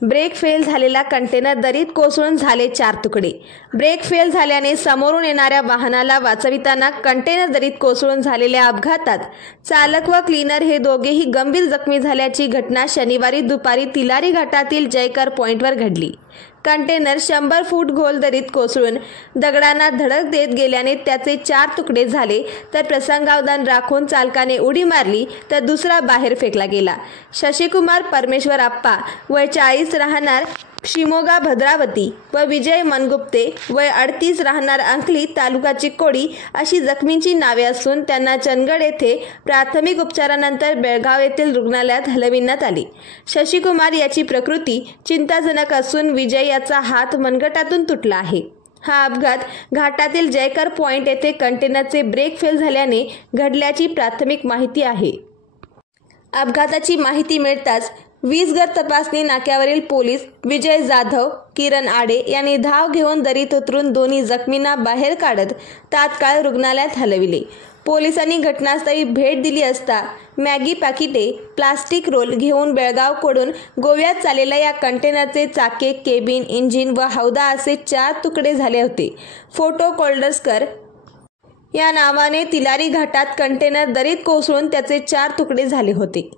Brake fail झालेला container दरीत कोसळून झाले 4 तुकडे। ब्रेक फेल झाल्याने समोरून येणाऱ्या वाहनाला वाचविताना कंटेनर दरीत कोसळून झालेल्या अपघातात चालक व क्लीनर हे दोघेही गंभीर जखमी झाल्याची घटना शनिवारी दुपारी तिलारी घाटातील जयकर पॉइंटवर घडली। कंटेनर 100 फूट खोल दरीत कोसळून दगडांना धडक देत गेल्याने त्याचे 4 तुकडे झाले, तर प्रसंगावधान राखून चालकाने उडी मारली तर दुसरा बाहेर फेकला गेला। शशिकुमार परमेश्वर आप्पा वय 40 राहणार शिमोगा भद्रावती व विजय मनगुप्ते वय 38 राहणार अंकली तालुका चिक्कोडी अशी जखमींची नावे असून त्यांना चंदगड येथे प्राथमिक उपचारानंतर बेळगाव येथील रुग्णालयात हलविण्यात आले। शशिकुमार याची प्रकृती चिंताजनक असून विजय याचा हात मनगटातून तुटला आहे। हा अपघात घाटातील जयकर पॉइंट येथे कंटेनरचे ब्रेक फेल झाल्याने घडल्याची प्राथमिक माहिती आहे। अपघाताची माहिती मिळताच वीजगर तपासणी नाक्यावरील पोलीस विजय जाधव, किरण आडे यांनी धाव घेऊन दरीत उतरून दोन्ही जखमींना बाहेर काढत तात्काळ रुग्णालयात हलविले। पोलिसांनी घटनास्थळी भेट दिली असता मॅगी पॅकेटे, प्लास्टिक रोल घेऊन बेळगावकडून गोव्यात चाललेल्या या कंटेनरचे चाके, केबिन, इंजिन व हौदा असे 4 तुकडे झाले होते। फोटो कोल्डस्कर या नावाने तिलारी घाटात कंटेनर दरीत कोसळून त्याचे 4 तुकडे झाले होते।